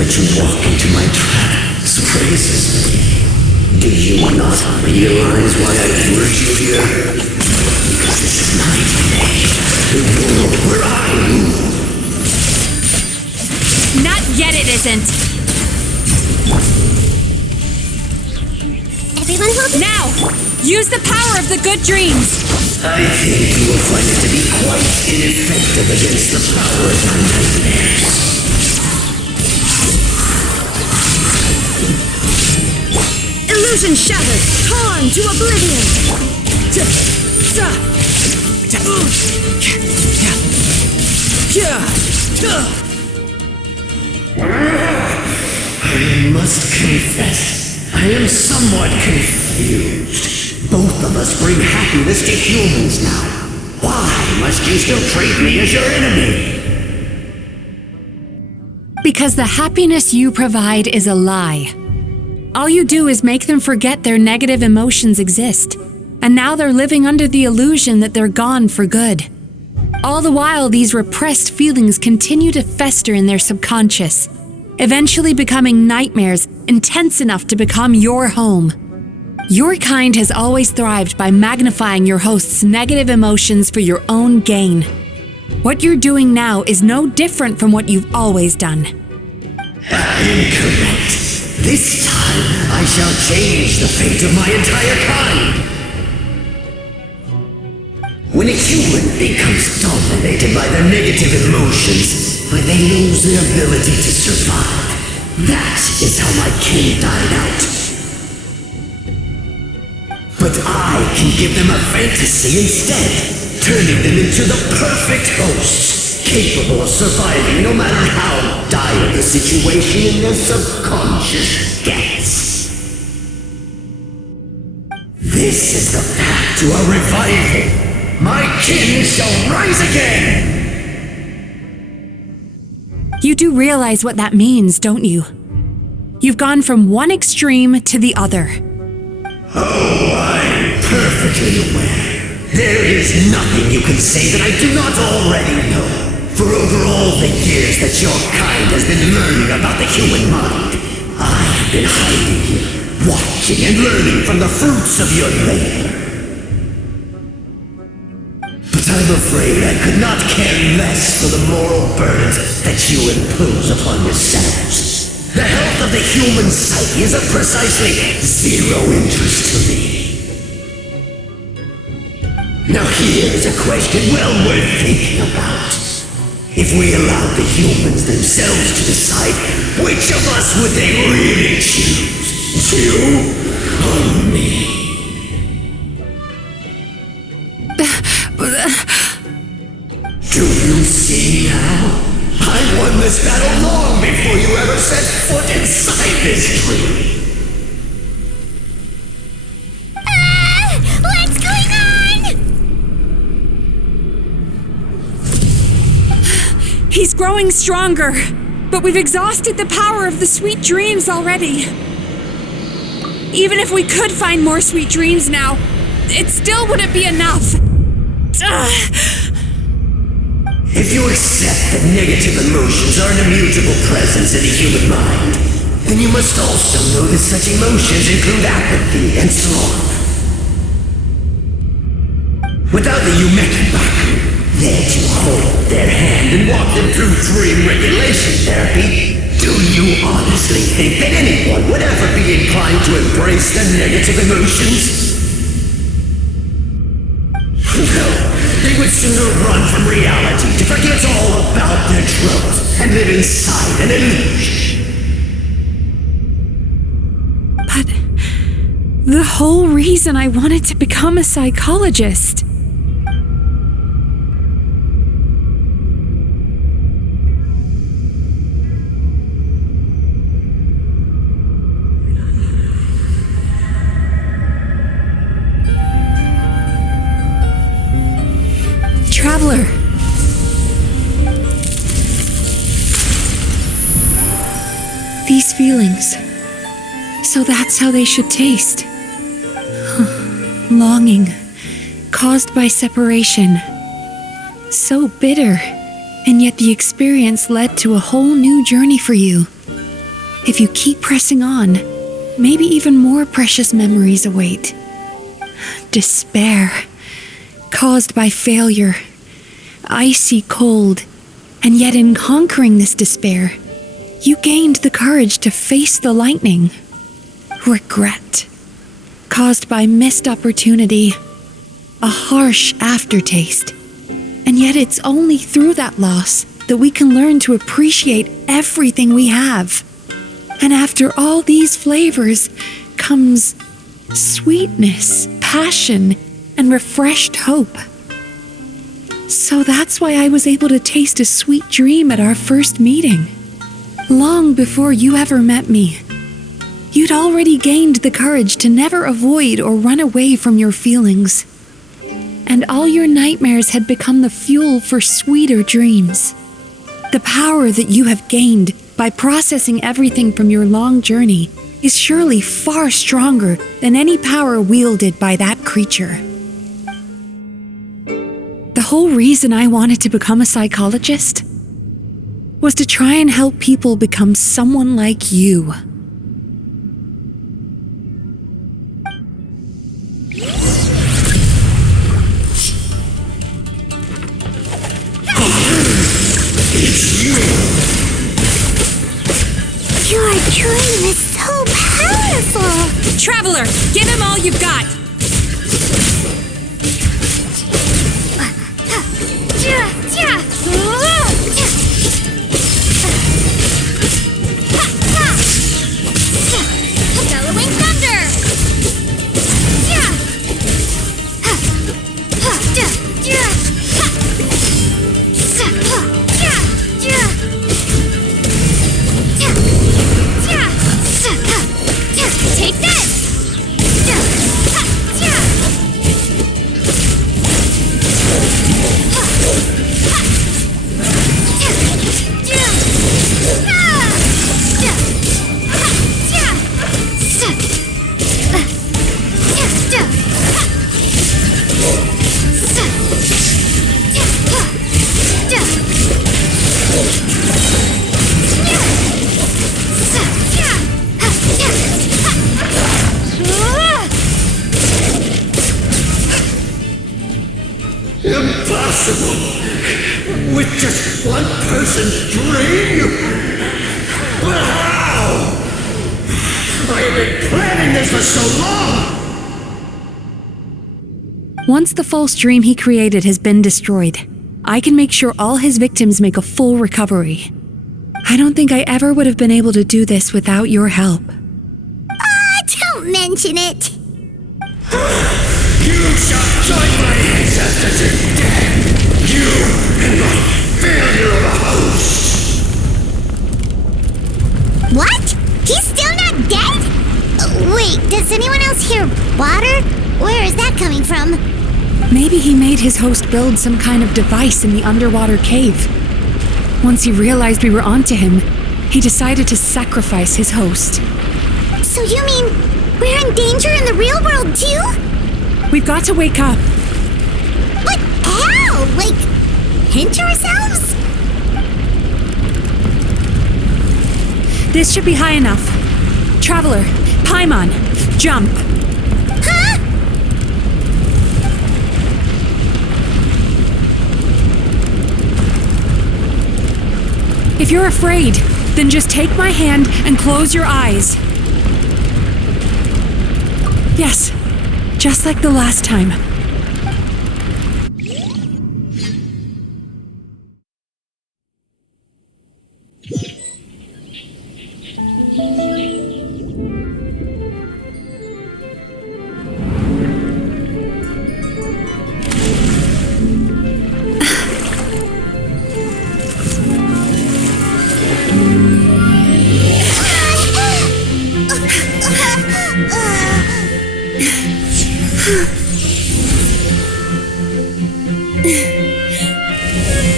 that you walk into my trap surprises me. Do you not realize why I lured you here? Because this is my domain, the world where I rule. Not yet it isn't! Everyone hold it. Now! Use the power of the good dreams! I think you will find it to be quite ineffective against the power of my nightmares. Illusion shattered, torn to oblivion. I must confess, I am somewhat confused. Both of us bring happiness to humans now. Why must you still treat me as your enemy? Because the happiness you provide is a lie. All you do is make them forget their negative emotions exist. And now they're living under the illusion that they're gone for good. All the while, these repressed feelings continue to fester in their subconscious, eventually becoming nightmares intense enough to become your home. Your kind has always thrived by magnifying your host's negative emotions for your own gain. What you're doing now is no different from what you've always done. Incorrect. This time, I shall change the fate of my entire kind. When a human becomes dominated by their negative emotions, when they lose their ability to survive, that is how my kin died out. But I can give them a fantasy instead, turning them into the perfect hosts, capable of surviving no matter how dire the situation in their subconscious gets. This is the path to a revival. My kin shall rise again! You do realize what that means, don't you? You've gone from one extreme to the other. Oh, I'm perfectly aware. There is nothing you can say that I do not already know. For over all the years that your kind has been learning about the human mind, I have been hiding here, watching and learning from the fruits of your labor. But I'm afraid I could not care less for the moral burdens that you impose upon yourselves. The health of the human psyche is of precisely zero interest to me. Now here's a question well worth thinking about. If we allowed the humans themselves to decide, which of us would they really choose? You or me? Do you see now? I won this battle long before you ever set foot inside this tree. What's going on? He's growing stronger, but we've exhausted the power of the sweet dreams already. Even if we could find more sweet dreams now, it still wouldn't be enough. If you accept that negative emotions are an immutable presence in the human mind, then you must also know that such emotions include apathy and sloth. Without the Yumemizuki there to hold their hand and walk them through dream regulation therapy, do you honestly think that anyone would ever be inclined to embrace the negative emotions? No, they would sooner run from reality to forget all about their troubles and live inside an illusion. But the whole reason I wanted to become a psychologist. Traveler. These feelings. So that's how they should taste. Longing, caused by separation. So bitter, and yet the experience led to a whole new journey for you. If you keep pressing on, maybe even more precious memories await. Despair, caused by failure, icy cold, and yet in conquering this despair, you gained the courage to face the lightning. Regret, caused by missed opportunity, a harsh aftertaste. And yet it's only through that loss that we can learn to appreciate everything we have. And after all these flavors comes sweetness, passion, and refreshed hope. So that's why I was able to taste a sweet dream at our first meeting. Long before you ever met me, you'd already gained the courage to never avoid or run away from your feelings. And all your nightmares had become the fuel for sweeter dreams. The power that you have gained by processing everything from your long journey is surely far stronger than any power wielded by that creature. The whole reason I wanted to become a psychologist was to try and help people become someone like you. Your dream is so powerful! Traveler, give him all you've got! Bellowing thunder! Take this! Impossible! With just one person's dream? But how? I have been planning this for so long! Once the false dream he created has been destroyed, I can make sure all his victims make a full recovery. I don't think I ever would have been able to do this without your help. Don't mention it! You shall join my ancestors in death! You and my failure of a host! What? He's still not dead? Wait, does anyone else hear water? Where is that coming from? Maybe he made his host build some kind of device in the underwater cave. Once he realized we were onto him, he decided to sacrifice his host. So you mean we're in danger in the real world too? We've got to wake up. But how? Like, hint ourselves? This should be high enough. Traveler, Paimon, jump. Huh? If you're afraid, then just take my hand and close your eyes. Yes, just like the last time.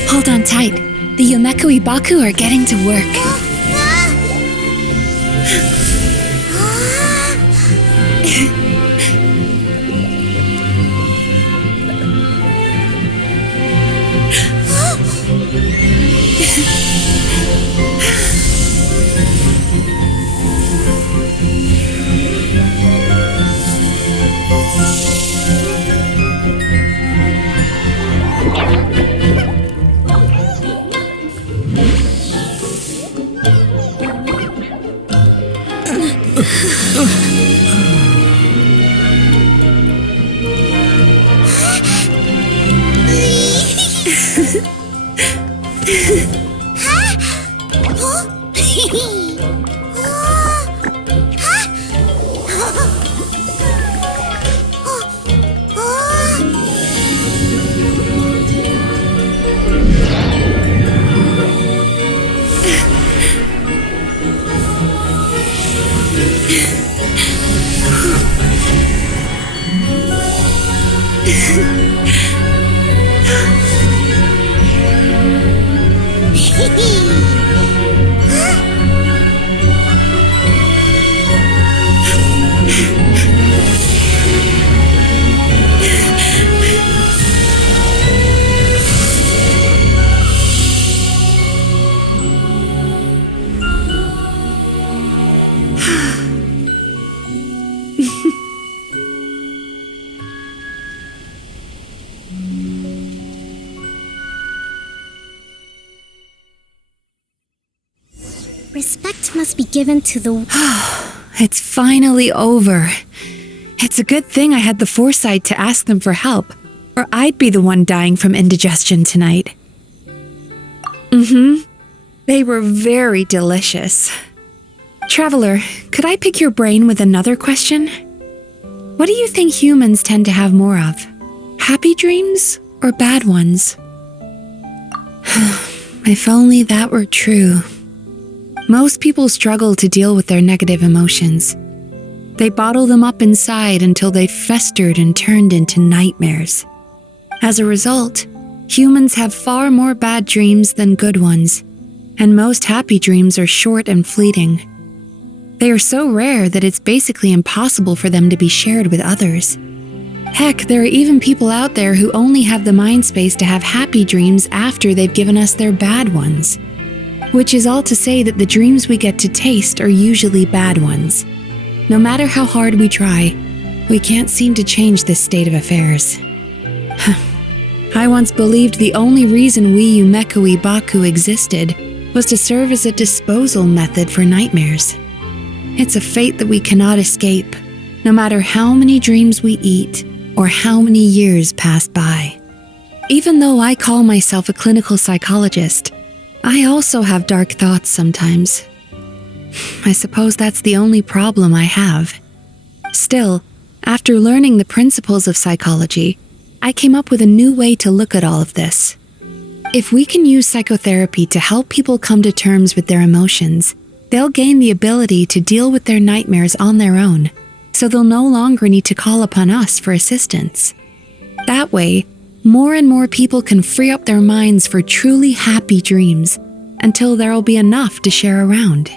Hold on tight. The Yumemizuki are getting to work. Respect must be given to the... It's finally over. It's a good thing I had the foresight to ask them for help, or I'd be the one dying from indigestion tonight. They were very delicious. Traveler, could I pick your brain with another question? What do you think humans tend to have more of? Happy dreams or bad ones? If only that were true. Most people struggle to deal with their negative emotions. They bottle them up inside until they festered and turned into nightmares. As a result, humans have far more bad dreams than good ones, and most happy dreams are short and fleeting. They are so rare that it's basically impossible for them to be shared with others. Heck, there are even people out there who only have the mind space to have happy dreams after they've given us their bad ones. Which is all to say that the dreams we get to taste are usually bad ones. No matter how hard we try, we can't seem to change this state of affairs. I once believed the only reason we Yumemizuki existed was to serve as a disposal method for nightmares. It's a fate that we cannot escape, no matter how many dreams we eat or how many years pass by. Even though I call myself a clinical psychologist, I also have dark thoughts sometimes. I suppose that's the only problem I have. Still, after learning the principles of psychology, I came up with a new way to look at all of this. If we can use psychotherapy to help people come to terms with their emotions, they'll gain the ability to deal with their nightmares on their own, so they'll no longer need to call upon us for assistance. That way, more and more people can free up their minds for truly happy dreams until there'll be enough to share around.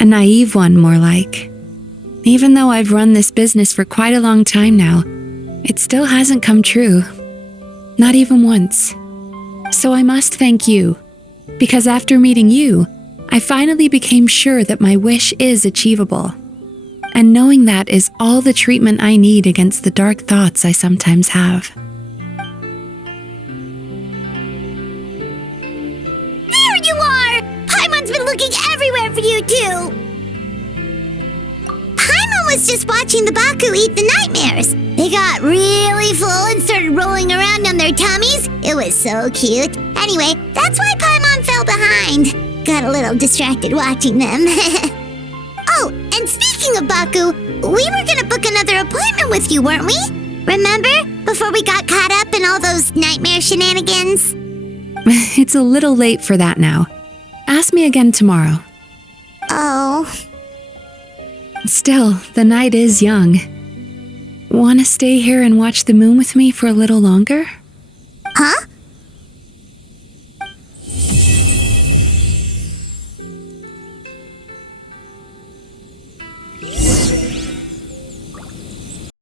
A naive one, more like. Even though I've run this business for quite a long time now, it still hasn't come true. Not even once. So I must thank you, because after meeting you, I finally became sure that my wish is achievable. And knowing that is all the treatment I need against the dark thoughts I sometimes have. There you are! Paimon's been looking everywhere for you, too! Paimon was just watching the Baku eat the nightmares. They got really full and started rolling around on their tummies. It was so cute. Anyway, that's why Paimon fell behind. Got a little distracted watching them. Oh, and speaking of Baku, we were gonna book another appointment with you, weren't we? Remember? Before we got caught up in all those nightmare shenanigans? It's a little late for that now. Ask me again tomorrow. Oh. Still, the night is young. Want to stay here and watch the moon with me for a little longer? Huh?